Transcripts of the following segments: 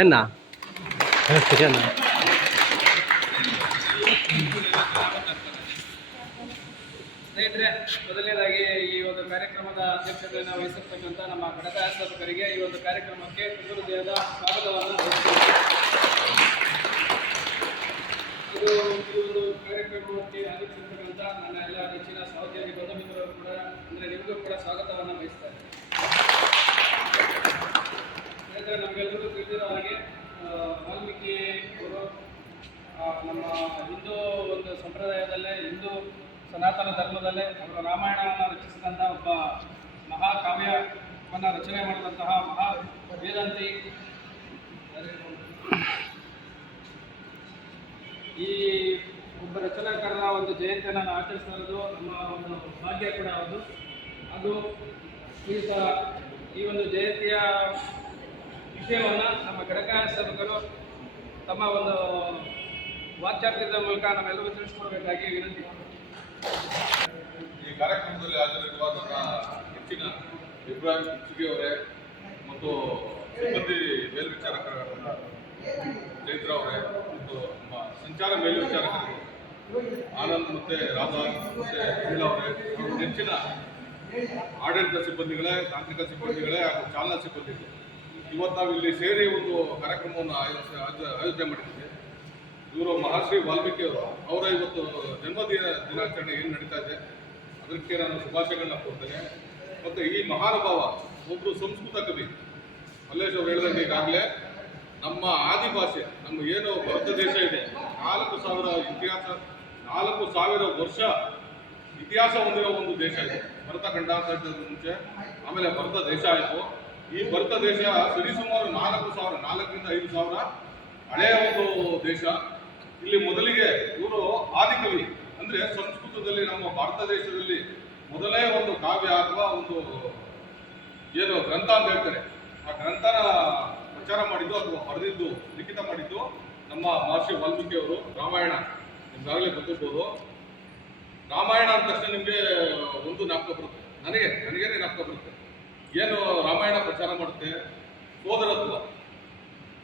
ಏನ? ಸ್ನೇಹಿತರೆ, ಮೊದಲನೇದಾಗಿ ಈ ಒಂದು ಕಾರ್ಯಕ್ರಮದ ಅಧ್ಯಕ್ಷತೆಯನ್ನು ವಹಿಸಿರ್ತಕ್ಕಂಥ ನಮ್ಮ ಘಟಕ ಶಾಸಕರಿಗೆ ಈ ಒಂದು ಕಾರ್ಯಕ್ರಮಕ್ಕೆ ಪುನರುದಯದ ಸ್ವಾಗತವನ್ನು. ಇದು ಈ ಒಂದು ಕಾರ್ಯಕ್ರಮಕ್ಕೆ ಆಗಮಿಸಿರ್ತಕ್ಕಂಥ ನನ್ನ ಎಲ್ಲ ನೆಚ್ಚಿನ ಸಹೋದ್ಯೋಗಿ ಬಂಧು ಮಿತ್ರರು ಕೂಡ, ಅಂದರೆ ನಿಮಗೂ ಕೂಡ ಸ್ವಾಗತವನ್ನು ಬಯಸ್ತಾರೆ ಸ್ನೇಹಿತರೆ ನಮಗೆಲ್ಲರಿಗೂ ತಿಳಿದಿರೋ ಹಾಗೆ ವಾಲ್ಮೀಕಿ ಅವರು ನಮ್ಮ ಹಿಂದೂ ಒಂದು ಸಂಪ್ರದಾಯದಲ್ಲೇ, ಹಿಂದೂ ಸನಾತನ ಧರ್ಮದಲ್ಲೇ ಅವರು ರಾಮಾಯಣವನ್ನು ರಚಿಸಿದಂಥ ಒಬ್ಬ ಮಹಾಕಾವ್ಯವನ್ನು ರಚನೆ ಮಾಡಿದಂತಹ ಮಹಾ ವೇದಾಂತಿ ಈ ಒಬ್ಬ ರಚನಾಕಾರರ ಒಂದು ಜಯಂತಿಯನ್ನು ಆಚರಿಸಿರೋದು ನಮ್ಮ ಒಂದು ಭಾಗ್ಯ ಕೂಡ ಅದು ಅದು ಈ ಈ ಒಂದು ಜಯಂತಿಯ ವಿಷಯವನ್ನು ನಮ್ಮ ಗಡಕ ಸೇವಕರು ತಮ್ಮ ಒಂದು ವಾಚಾರ್ಯದ ಮೂಲಕ ನಾವೆಲ್ಲರೂ ತಿಳಿಸ್ಕೊಡ್ಬೇಕಾಗಿ ವಿನಂತಿ. ಈ ಕಾರ್ಯಕ್ರಮದಲ್ಲಿ ಹಾಜರಿರುವ ನನ್ನ ಹೆಚ್ಚಿನ ಇಬ್ರಾಹಿಂ ಕುಚ್ಚಿಗೆ ಅವರೇ ಮತ್ತು ಸಿಬ್ಬಂದಿ ಮೇಲ್ವಿಚಾರಕರಾದ ಚೈತ್ರ ಅವರೇ ಮತ್ತು ನಮ್ಮ ಸಂಚಾರ ಮೇಲ್ವಿಚಾರಕರು ಆನಂದ್ ಮತ್ತು ರಾಧಾ ಮತ್ತು ಅನಿಲ್ ಅವರೇ ಹೆಚ್ಚಿನ ಆಡಳಿತ ಸಿಬ್ಬಂದಿಗಳೇ, ತಾಂತ್ರಿಕ ಸಿಬ್ಬಂದಿಗಳೇ ಹಾಗೂ ಚಾಲನಾ ಸಿಬ್ಬಂದಿಗಳು. ಇವತ್ತು ನಾವು ಇಲ್ಲಿ ಸೇರಿ ಒಂದು ಕಾರ್ಯಕ್ರಮವನ್ನು ಆಯೋಜನೆ ಮಾಡಿದ್ದೀವಿ. ಇವರು ಮಹರ್ಷಿ ವಾಲ್ಮೀಕಿ ಅವರು. ಅವರ ಇವತ್ತು ಜನ್ಮದಿನ ದಿನಾಚರಣೆ ಏನು ನಡೀತಾ ಇದೆ, ಅದಕ್ಕೆ ನಾನು ಶುಭಾಶಯಗಳನ್ನ ಕೊಡ್ತೇನೆ ಮತ್ತು ಈ ಮಹಾನುಭಾವ ಒಬ್ಬರು ಸಂಸ್ಕೃತ ಕವಿ, ಮಲ್ಲೇಶ್ ಅವರು ಹೇಳಿದಂಗೆ ಈಗಾಗಲೇ, ನಮ್ಮ ಆದಿಭಾಷೆ ನಮ್ಮ ಏನು ಭಾರತ ದೇಶ ಇದೆ, ನಾಲ್ಕು ಸಾವಿರ ಇತಿಹಾಸ, ನಾಲ್ಕು ಸಾವಿರ ವರ್ಷ ಇತಿಹಾಸ ಹೊಂದಿರೋ ಒಂದು ದೇಶ ಇದೆ. ಭರತ ಖಂಡ ಮುಂಚೆ, ಆಮೇಲೆ ಭರತ ದೇಶ ಆಯಿತು. ಈ ಭರತ ದೇಶ ಸರಿಸುಮಾರು ನಾಲ್ಕು ಸಾವಿರ, ನಾಲ್ಕರಿಂದ ಐದು ಸಾವಿರ ಹಳೆಯ ಒಂದು ದೇಶ. ಇಲ್ಲಿ ಮೊದಲಿಗೆ ಇವರು ಆದಿಕವಿ, ಅಂದ್ರೆ ಸಂಸ್ಕೃತದಲ್ಲಿ ನಮ್ಮ ಭಾರತ ದೇಶದಲ್ಲಿ ಮೊದಲೇ ಒಂದು ಕಾವ್ಯ ಅಥವಾ ಒಂದು ಏನು ಗ್ರಂಥ ಅಂತ ಹೇಳ್ತಾರೆ. ಆ ಗ್ರಂಥನ ಪ್ರಚಾರ ಮಾಡಿದ್ದು ಅಥವಾ ಬರೆದಿದ್ದು, ಲಿಖಿತ ಮಾಡಿದ್ದು ನಮ್ಮ ಮಹರ್ಷಿ ವಾಲ್ಮೀಕಿ ಅವರು ರಾಮಾಯಣ. ನಿಮ್ಗಾಗಲೇ ಗೊತ್ತಿರ್ಬೋದು. ರಾಮಾಯಣ ಅಂದ ತಕ್ಷಣ ನಿಮಗೆ ಒಂದು ನಾಪಕ ಬರುತ್ತೆ. ನನಗೆ, ನನಗೇನೆ ನಾಪಕ ಬರುತ್ತೆ. ಏನು ರಾಮಾಯಣ ಪ್ರಚಾರ ಮಾಡುತ್ತೆ? ಸೋದರತ್ವ.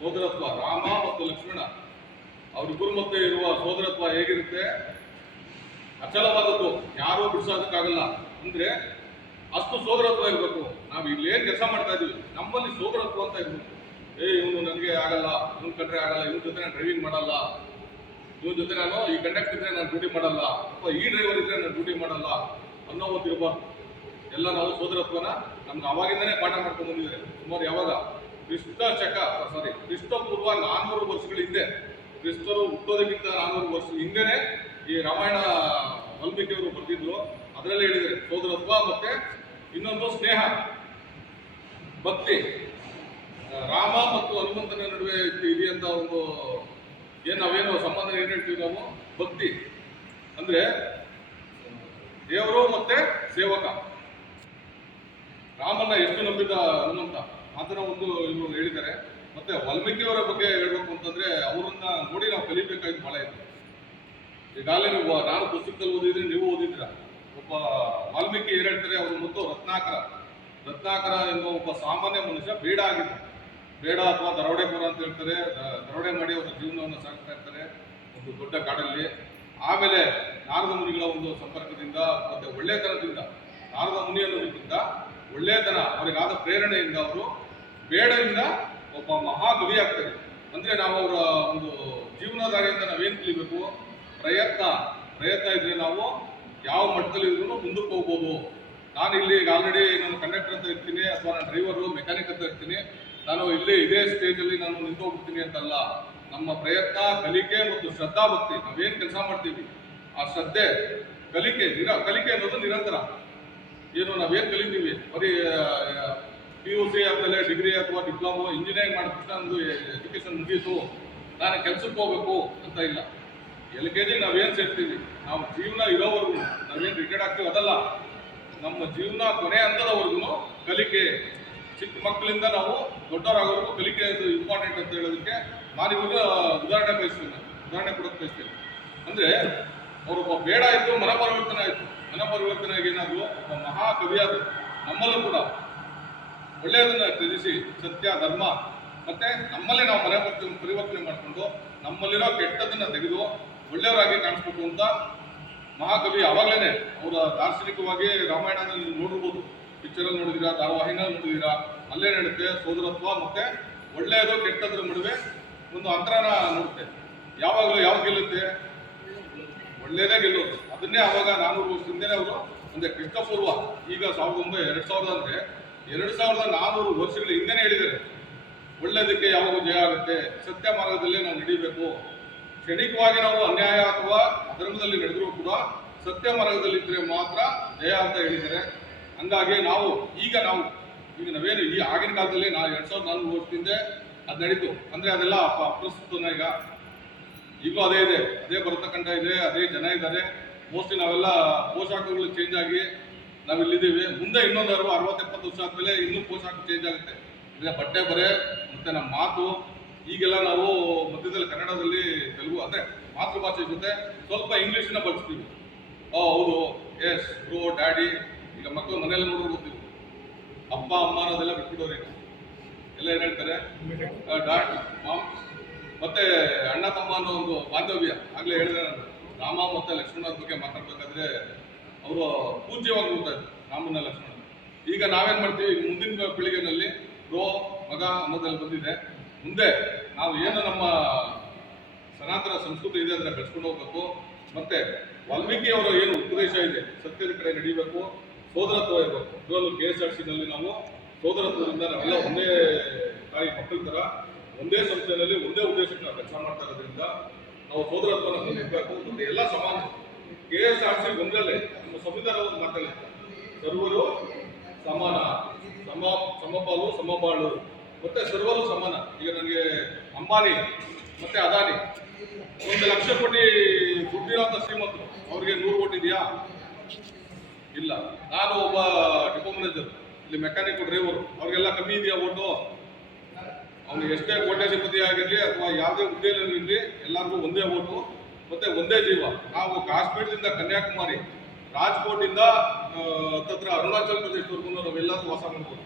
ಸೋದರತ್ವ, ರಾಮ ಮತ್ತು ಲಕ್ಷ್ಮಣ. ಅವರಿಬ್ಬರು ಮಧ್ಯೆ ಇರುವ ಸೋದರತ್ವ ಹೇಗಿರುತ್ತೆ? ಅಚಲವಾದದ್ದು. ಯಾರೂ ಬಿಡಿಸೋದಕ್ಕಾಗಲ್ಲ. ಅಂದ್ರೆ ಅಷ್ಟು ಸೋದರತ್ವ ಇರಬೇಕು. ನಾವು ಇಲ್ಲಿ ಏನು ಕೆಲಸ ಮಾಡ್ತಾ ಇದೀವಿ. ನಮ್ಮಲ್ಲಿ ಸೋದರತ್ವ ಅಂತ ಇರ್ಬೇಕು. ಏ, ಇವನು ನನಗೆ ಆಗಲ್ಲ. ಇವನ್ ಕಂಡ್ರೆ ಆಗಲ್ಲ. ಇವ್ನ ಜೊತೆ ನಾನು ಡ್ರೈವಿಂಗ್ ಮಾಡಲ್ಲ. ಇವನ್ ಜೊತೆ ನಾನು ಈ ಕಂಡಕ್ಟರ್ ಇದ್ರೆ ನಾನು ಡ್ಯೂಟಿ ಮಾಡಲ್ಲ. ಅಥವಾ ಈ ಡ್ರೈವರ್ ಇದ್ರೆ ನಾನು ಡ್ಯೂಟಿ ಮಾಡಲ್ಲ ಅನ್ನೋ ಒಂದು ಇರಬಾರ್ದು ಎಲ್ಲ ನಾವು ಸೋದರತ್ವನ ನಮ್ಗೆ ಅವಾಗಿಂದನೇ ಪಾಠ ಮಾಡ್ಕೊಂಡು ಬಂದಿದ್ದಾರೆ. ಸುಮಾರು ಯಾವಾಗ? ಕ್ರಿಸ್ತ ಚಕ ಸಾರಿ ಕ್ರಿಸ್ತ ಪೂರ್ವ ನಾನ್ನೂರು ವರ್ಷಗಳ ಹಿಂದೆ, ಕ್ರಿಸ್ತರು ಹುಟ್ಟೋದಕ್ಕಿಂತ ನಾನ್ನೂರು ವರ್ಷ ಹಿಂದೆನೇ ಈ ರಾಮಾಯಣ ವಾಲ್ಮೀಕಿಯವರು ಬರೆದಿದ್ರು. ಅದರಲ್ಲಿ ಹೇಳಿದ್ದಾರೆ, ಸೋದರತ್ವ ಮತ್ತೆ ಇನ್ನೊಂದು ಸ್ನೇಹ, ಭಕ್ತಿ. ರಾಮ ಮತ್ತು ಹನುಮಂತನ ನಡುವೆ ಇದ್- ಇದೆಯಂತ ಒಂದು ಏನು ನಾವೇನು ಸಂಬಂಧ ಏನ್ ಹೇಳ್ತೀವಿ ನಾವು? ಭಕ್ತಿ. ಅಂದ್ರೆ ದೇವರು ಮತ್ತೆ ಸೇವಕ. ರಾಮನ್ನ ಎಷ್ಟು ನಂಬಿದ ಹನುಮಂತ? ಅದನ್ನ ಒಂದು ಇವರು ಹೇಳಿದ್ದಾರೆ. ಮತ್ತೆ ವಾಲ್ಮೀಕಿಯವರ ಬಗ್ಗೆ ಹೇಳ್ಬೇಕು ಅಂತಂದ್ರೆ ಅವರನ್ನ ನೋಡಿ ನಾವು ಕಲಿಬೇಕಾಗಿ ಬಹಳ ಇದೆ. ಈಗಾಗಲೇ ನೀವು ನಾನು ಪುಸ್ತಕದಲ್ಲಿ ಓದಿದ್ರೆ ನೀವು ಓದಿದ್ರ ಒಬ್ಬ ವಾಲ್ಮೀಕಿ ಏನ್ ಹೇಳ್ತಾರೆ, ಅವರು ಮತ್ತು ರತ್ನಾಕರ. ರತ್ನಾಕರ ಎಂಬ ಒಬ್ಬ ಸಾಮಾನ್ಯ ಮನುಷ್ಯ ಬೇಡ ಆಗಿದ್ದ ಬೇಡ ಅಥವಾ ದರೋಡೆಪುರ ಅಂತ ಹೇಳ್ತಾರೆ. ದರೋಡೆ ಮಾಡಿ ಅವರ ಜೀವನವನ್ನು ಸಾಗ್ತಾ ಇರ್ತಾರೆ ಒಂದು ದೊಡ್ಡ ಕಾಡಲ್ಲಿ. ಆಮೇಲೆ ನಾರದ ಮುನಿಗಳ ಒಂದು ಸಂಪರ್ಕದಿಂದ, ಮತ್ತೆ ಒಳ್ಳೆತನದಿಂದ, ನಾರದ ಮುನಿ ಒಳ್ಳೆತನ ಅವರಿಗಾದ ಪ್ರೇರಣೆಯಿಂದ ಅವರು ಬೇಡದಿಂದ ಒಬ್ಬ ಮಹಾಕವಿ ಆಗ್ತಾರೆ. ಅಂದ್ರೆ ನಾವು ಅವರ ಒಂದು ಜೀವನದಾರಿಯಿಂದ ನಾವೇನು ಕಲಿಬೇಕು ಪ್ರಯತ್ನ ಪ್ರಯತ್ನ ಇದ್ರೆ ನಾವು ಯಾವ ಮಟ್ಟದಲ್ಲಿ ಇದ್ರೂ ಮುಂದಕ್ಕೆ ಹೋಗ್ಬೋದು. ನಾನು ಇಲ್ಲಿ ಈಗ ಆಲ್ರೆಡಿ ನಾನು ಕಂಡಕ್ಟರ್ ಅಂತ ಇರ್ತೀನಿ, ಅಥವಾ ನಾನು ಡ್ರೈವರು ಮೆಕ್ಯಾನಿಕ್ ಅಂತ ಇರ್ತೀನಿ. ನಾನು ಇಲ್ಲಿ ಇದೇ ಸ್ಟೇಜಲ್ಲಿ ನಾನು ನಿಂತೋಗ್ಬಿಡ್ತೀನಿ ಅಂತಲ್ಲ, ನಮ್ಮ ಪ್ರಯತ್ನ, ಕಲಿಕೆ ಮತ್ತು ಶ್ರದ್ಧಾ ಭಕ್ತಿ ನಾವೇನು ಕೆಲಸ ಮಾಡ್ತೀವಿ? ಆ ಶ್ರದ್ಧೆ, ಕಲಿಕೆ, ನಿರ, ಕಲಿಕೆ ಅನ್ನೋದು ನಿರಂತರ. ಏನು, ನಾವೇನು ಕಲಿತೀವಿ? ಬರೀ ಪಿ ಯು ಸಿ ಆದಮೇಲೆ ಡಿಗ್ರಿ ಅಥವಾ ಡಿಪ್ಲೊಮೊ ಇಂಜಿನಿಯರಿಂಗ್ ಮಾಡಿದ ತಕ್ಷಣ ಒಂದು ಎಜುಕೇಶನ್ ಮುಗೀತು ನಾನು ಕೆಲಸಕ್ಕೆ ಹೋಗ್ಬೇಕು ಅಂತ ಇಲ್ಲ. ಎಲ್ ಕೆ ಜಿ ನಾವೇನು ಸೇರ್ತೀವಿ? ನಾವು ಜೀವನ ಇರೋವರೆಗೂ, ನಾವೇನು ರಿಟೈರ್ಡ್ ಆಗ್ತೀವಿ ಅದಲ್ಲ. ನಮ್ಮ ಜೀವನ ಕೊನೆ ಹಂತದವರೆಗೂ ಕಲಿಕೆ. ಚಿಕ್ಕ ಮಕ್ಕಳಿಂದ ನಾವು ದೊಡ್ಡವರಾಗೋವರೆಗೂ ಕಲಿಕೆ ಅದು ಇಂಪಾರ್ಟೆಂಟ್ ಅಂತ ಹೇಳೋದಕ್ಕೆ ನಾನು ಇವಾಗ ಉದಾಹರಣೆ ಬಯಸ್ತೀನಿ. ಉದಾಹರಣೆ ಕೊಡೋಕೆ ಬಯಸ್ತೀನಿ. ಅಂದರೆ, ಅವರೊಬ್ಬ ಬೇಡ ಇತ್ತು ಮನಪರಿವರ್ತನೆ ಆಯಿತು. ಮನ ಪರಿವರ್ತನೆ ಆಗಿ ಏನಾದ್ರು ಒಬ್ಬ ನಮ್ಮಲ್ಲೂ ಕೂಡ ಒಳ್ಳೆಯದನ್ನ ತ್ಯಜಿಸಿ ಸತ್ಯ, ಧರ್ಮ, ಮತ್ತೆ ನಮ್ಮಲ್ಲೇ ನಾವು ಮನೆ ಪರಿವರ್ತನೆ ಪರಿವರ್ತನೆ ಮಾಡಿಕೊಂಡು ನಮ್ಮಲ್ಲಿರೋ ಕೆಟ್ಟದನ್ನ ತೆಗೆದು ಒಳ್ಳೆಯವರಾಗಿ ಕಾಣಿಸ್ಬೇಕು ಅಂತ ಮಹಾಕವಿ ಅವಾಗಲೇ ಅವರ ದಾರ್ಶನಿಕವಾಗಿ ರಾಮಾಯಣದಲ್ಲಿ ನೋಡಿರ್ಬೋದು. ಪಿಕ್ಚರಲ್ಲಿ ನೋಡಿದಿರಾ, ಧಾರಾವಾಹಿನಲ್ಲಿ ನೋಡಿದಿರಾ, ಅಲ್ಲೇ ನಡುತ್ತೆ ಸೋದರತ್ವ ಮತ್ತೆ ಒಳ್ಳೆಯದು ಕೆಟ್ಟದ್ರ ನಡುವೆ ಒಂದು ಅಂತರನ ನೋಡುತ್ತೆ. ಯಾವಾಗಲೂ ಯಾವಾಗ ಗೆಲ್ಲುತ್ತೆ? ಒಳ್ಳೆಯದೇ ಗೆಲ್ಲೋದು. ಅದನ್ನೇ ಅವಾಗ ನಾನೂರು ವರ್ಷದಿಂದನೇ ಅವರು ಅಂದ್ರೆ ಕ್ರಿಸ್ತಪೂರ್ವ ಈಗ ಸಾವಿರದ ಒಂಬೈ ಎರಡ್ ಸಾವಿರದ ಅಂದ್ರೆ ಎರಡ್ ಸಾವಿರದ ನಾನೂರು ವರ್ಷಗಳ ಹಿಂದೆನೇ ಹೇಳಿದ್ದಾರೆ. ಒಳ್ಳೆಯದಕ್ಕೆ ಯಾವಾಗ ಜಯ ಆಗುತ್ತೆ, ಸತ್ಯ ಮಾರ್ಗದಲ್ಲೇ ನಾವು ನಡೀಬೇಕು. ಕ್ಷಣಿಕವಾಗಿ ನಾವು ಅನ್ಯಾಯ ಅಥವಾ ಧರ್ಮದಲ್ಲಿ ನಡೆದರೂ ಕೂಡ ಸತ್ಯ ಮಾರ್ಗದಲ್ಲಿದ್ದರೆ ಮಾತ್ರ ಜಯ ಅಂತ ಹೇಳಿದ್ದಾರೆ. ಹಂಗಾಗಿ ನಾವು, ಈಗ ನಾವು, ಈಗ ನಾವೇನು ಈ ಆಗಿನ ಕಾಲದಲ್ಲಿ ನಾವು ಎರಡು ಸಾವಿರದ ನಾನ್ನೂರು ವರ್ಷದಿಂದ ಅದು ನಡೀತು. ಅಂದ್ರೆ ಅದೆಲ್ಲ ಪ್ರಸ್ತುತನ ಈಗ. ಈಗಲೂ ಅದೇ ಇದೆ. ಅದೇ ಬರತಕ್ಕಂಥ ಇದೆ, ಅದೇ ಜನ ಇದ್ದಾರೆ. ಮೋಸ್ಟ್ಲಿ ನಾವೆಲ್ಲ ಪೋಷಾಕಗಳು ಚೇಂಜ್ ಆಗಿ ನಾವು ಇಲ್ಲಿದ್ದೀವಿ ಮುಂದೆ ಇನ್ನೊಂದು ಅರವ ಅರವತ್ತು ಎಪ್ಪತ್ತು ವರ್ಷ ಆದಮೇಲೆ ಇನ್ನೂ ಪೋಷಾಕ ಚೇಂಜ್ ಆಗುತ್ತೆ. ಅಂದ್ರೆ ಬಟ್ಟೆ ಬರೆ ಮತ್ತೆ ನಮ್ಮ ಮಾತು. ಈಗೆಲ್ಲ ನಾವು ಮಧ್ಯದಲ್ಲಿ ಕನ್ನಡದಲ್ಲಿ ತೆಲುಗು ಅಂದ್ರೆ ಮಾತೃಭಾಷೆ ಜೊತೆ ಸ್ವಲ್ಪ ಇಂಗ್ಲೀಷನ್ನ ಬಳಸ್ತೀವಿ. ಓ ಹೌದು. ಎಸ್ ಬ್ರೋ ಡ್ಯಾಡಿ ಈಗ ಮಕ್ಕಳು ಮನೆಯಲ್ಲಿ ನೋಡೋದು ಗೊತ್ತೀವಿ ಅಪ್ಪ ಅಮ್ಮ ಅನ್ನೋದೆಲ್ಲ ಬಿಟ್ಬಿಡೋರಿ ಎಲ್ಲ ಏನು ಹೇಳ್ತಾರೆ? ಡಾಟ್ ಮಾಮ್. ಮತ್ತೆ ಅಣ್ಣ ತಮ್ಮ ಅನ್ನೋ ಒಂದು ಬಾಂಧವ್ಯ. ಆಗ್ಲೇ ಹೇಳಿದೆ ನಾನು. ರಾಮ ಮತ್ತು ಲಕ್ಷ್ಮಣ ಬಗ್ಗೆ ಮಾತಾಡ್ಬೇಕಾದ್ರೆ ಅವರು ಪೂಜ್ಯವಾಗಿ ನೋಡ್ತಾ ರಾಮನ ಲಕ್ಷ್ಮಣ ಈಗ ನಾವೇನು ಮಾಡ್ತೀವಿ? ಮುಂದಿನ ಪೀಳಿಗೆನಲ್ಲಿ ರೋ, ಮಗ ಅನ್ನೋದಲ್ಲಿ ಬಂದಿದೆ. ಮುಂದೆ ನಾವು ಏನು ನಮ್ಮ ಸನಾತನ ಸಂಸ್ಕೃತಿ ಇದೆ ಅದನ್ನ ಬೆಳೆಸ್ಕೊಂಡು ಹೋಗ್ಬೇಕು. ಮತ್ತೆ ವಾಲ್ಮೀಕಿ ಅವರ ಏನು ಉಪದೇಶ ಇದೆ? ಸತ್ಯದ ಕಡೆ ನಡೀಬೇಕು, ಸೋದರತ್ವ ಇರಬೇಕು. ಇದರಲ್ಲೂ ಕೆ ಎಸ್ ಆರ್ ಸಿನಲ್ಲಿ ನಾವು ಸೋದರತ್ವದಿಂದ ನಾವೆಲ್ಲ ಒಂದೇ ತಾಯಿ ಮಕ್ಕಳ ಥರ ಒಂದೇ ಸಂಸ್ಥೆಯಲ್ಲಿ ಒಂದೇ ಉದ್ದೇಶಕ್ಕೆ ನಾವು ಕೆಲಸ ಮಾಡ್ತಾ ಇರೋದ್ರಿಂದ ನಾವು ಸೋದರತ್ವನ ಹೊಂದಿರಬೇಕು ಮತ್ತೆ ಎಲ್ಲ ಸಮಾನ. ಕೆ ಎಸ್ ಆರ್ ಸಿ ಒಂದರಲ್ಲೇ ನಮ್ಮ ಸಂವಿಧಾನ ಒಂದು ಮಾತಾಡುತ್ತೆ ಸರ್ವರು ಸಮಾನ. ಸಮ ಸಮಪಾಲು, ಸಮಬಾಳು. ಮತ್ತೆ ಸರ್ವರು ಸಮಾನ. ಈಗ ನನಗೆ ಅಂಬಾನಿ, ಮತ್ತೆ ಅದಾನಿ. ಒಂದು ಲಕ್ಷ ಕೋಟಿ ದುಡ್ಡಿರೋಂಥ ಶ್ರೀಮಂತರು, ಅವ್ರಿಗೆ ನೂರು ಕೋಟಿ ಇದೆಯಾ? ಇಲ್ಲ. ನಾನು ಒಬ್ಬ ಡಿಪೋ ಮ್ಯಾನೇಜರ್, ಇಲ್ಲಿ ಮೆಕ್ಯಾನಿಕ್ ಡ್ರೈವರು. ಅವ್ರಿಗೆಲ್ಲ ಕಮ್ಮಿ ಇದೆಯಾ ಓಟು? ಅವ್ನಿಗೆ ಎಷ್ಟೇ ಕೋಟ್ಯಾಧಿಪತಿ ಆಗಿರಲಿ ಅಥವಾ ಯಾವುದೇ ಹುದ್ದೆಯಲ್ಲಿ ಎಲ್ಲರಿಗೂ ಒಂದೇ ಓಟು, ಮತ್ತೆ ಒಂದೇ ಜೀವ. ನಾವು ಕಾಶ್ಮೀರದಿಂದ ಕನ್ಯಾಕುಮಾರಿ, ರಾಜ್ಕೋಟಿಂದ ತತ್ರ ಅರುಣಾಚಲ ಪ್ರದೇಶವರೆಗೂ ನಾವೆಲ್ಲರೂ ವಾಸ ಮಾಡ್ಬೋದು.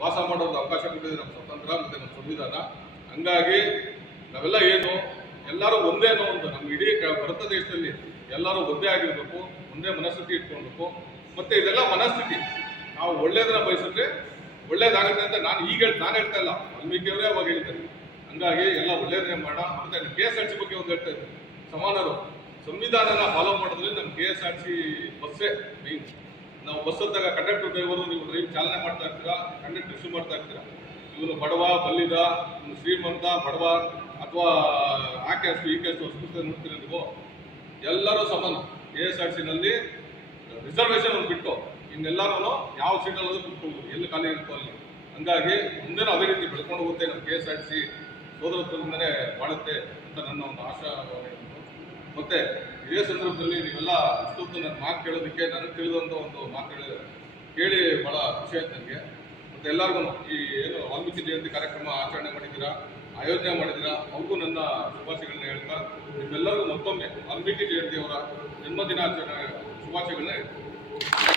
ವಾಸ ಮಾಡೋದು ಅವಕಾಶ ಕೊಟ್ಟಿದೆ ನಮ್ಮ ಸ್ವತಂತ್ರ ಮತ್ತೆ ನಮ್ಮ ಸಂವಿಧಾನ. ಹಂಗಾಗಿ ನಾವೆಲ್ಲ ಏನು, ಎಲ್ಲರೂ ಒಂದೇ ಅನ್ನೋ ಒಂದು ನಮ್ಮ ಇಡೀ ಭಾರತ ದೇಶದಲ್ಲಿ ಎಲ್ಲರೂ ಒಂದೇ ಆಗಿರಬೇಕು, ಒಂದೇ ಮನಸ್ಥಿತಿ ಇಟ್ಕೊಳ್ಬೇಕು. ಮತ್ತೆ ಇದೆಲ್ಲ ಮನಸ್ಥಿತಿ. ನಾವು ಒಳ್ಳೇದನ್ನ ಬಯಸಿದ್ರೆ ಒಳ್ಳೇದಾಗುತ್ತೆ ಅಂತ ನಾನು ಈಗ ನಾನು ಹೇಳ್ತಾ ಇಲ್ಲ. ವಾಲ್ಮೀಕಿಯವರೇ ಅವಾಗ ಹೇಳಿದ್ದಾರೆ ಹಂಗಾಗಿ ಎಲ್ಲ ಒಳ್ಳೇದನ್ನೇ ಮಾಡೋಣ ಮತ್ತೆ ಕೆ ಎಸ್ ಆರ್ ಸಿ ಬಗ್ಗೆ ಒಂದು ಹೇಳ್ತಾ ಸಮಾನರು, ಸಂವಿಧಾನನ ಫಾಲೋ ಮಾಡೋದ್ರಲ್ಲಿ ನಮ್ಮ K S R C ಬಸ್ಸೇ main ನಾವು ಬಸ್ ಹತ್ತಾಗ ಕಂಡಕ್ಟರ್ ಡ್ರೈವರು ನೀವು ಡ್ರೈವ್ ಚಾಲನೆ ಮಾಡ್ತಾ ಇರ್ತೀರಾ ಕಂಡಕ್ಟರ್ ಇಶ್ಯೂ ಮಾಡ್ತಾ ಇರ್ತೀರಾ? ಇವನು ಬಡವ, ಬಲ್ಲಿದ ಶ್ರೀಮಂತ, ಬಡವ, ಅಥವಾ ಆ ಕ್ಯಾಸ್ಟು ಈ ಕ್ಯಾಸ್ಟು ಅಸ್ಪೃಶ್ಯತೆ ನೋಡ್ತೀರಾ ನೀವು? ಎಲ್ಲರೂ ಸಮಾನ. ಕೆ ಎಸ್ ಆರ್ ಸಿನಲ್ಲಿ ರಿಸರ್ವೇಷನ್ ಒಂದು ಬಿಟ್ಟು ಇನ್ನೆಲ್ಲರೂ ಯಾವ ಸೀಟಲ್ಲಿ ಕೂತ್ಕೊಳ್ಬೋದು. ಎಲ್ಲಿ ಖಾಲಿ ಇರುತ್ತೋ ಅಲ್ಲಿ. ಹಂಗಾಗಿ ಮುಂದೆ ಅದೇ ರೀತಿ ಬೆಳ್ಕೊಂಡು ಹೋಗುತ್ತೆ ನಮ್ಮ ಕೆ ಎಸ್ ಆರ್ ಸಿ. ಸೋದರತ್ವದಿಂದನೇ ಬಾಳುತ್ತೆ ಅಂತ ನನ್ನ ಒಂದು ಆಶಾ ಮತ್ತೆ ಇದೇ ಸಂದರ್ಭದಲ್ಲಿ ನೀವೆಲ್ಲ ಇಷ್ಟೊತ್ತು ನನ್ನ ಮಾತು ಕೇಳೋದಕ್ಕೆ ನನಗೆ ತಿಳಿದಂಥ ಒಂದು ಮಾತು ಕೇಳಿ ಕೇಳಿ ಭಾಳ ಖುಷಿ ಆಯ್ತು ನನಗೆ. ಮತ್ತೆ ಎಲ್ಲರಿಗೂ ಈ ಏನು ವಾಲ್ಮೀಕಿ ಜಯಂತಿ ಕಾರ್ಯಕ್ರಮ ಆಚರಣೆ ಮಾಡಿದ್ದೀರಾ, ಆಯೋಜನೆ ಮಾಡಿದ್ದೀರಾ, ಅವ್ರಿಗೂ ನನ್ನ ಶುಭಾಶಯಗಳನ್ನ ಹೇಳ್ತಾ ನಿಮ್ಮೆಲ್ಲರಿಗೂ ಮತ್ತೊಮ್ಮೆ ವಾಲ್ಮೀಕಿ ಜಯಂತಿಯವರ ಜನ್ಮದಿನಾಚರಣೆ ಶುಭಾಶಯಗಳನ್ನ ಹೇಳ್ತೀನಿ.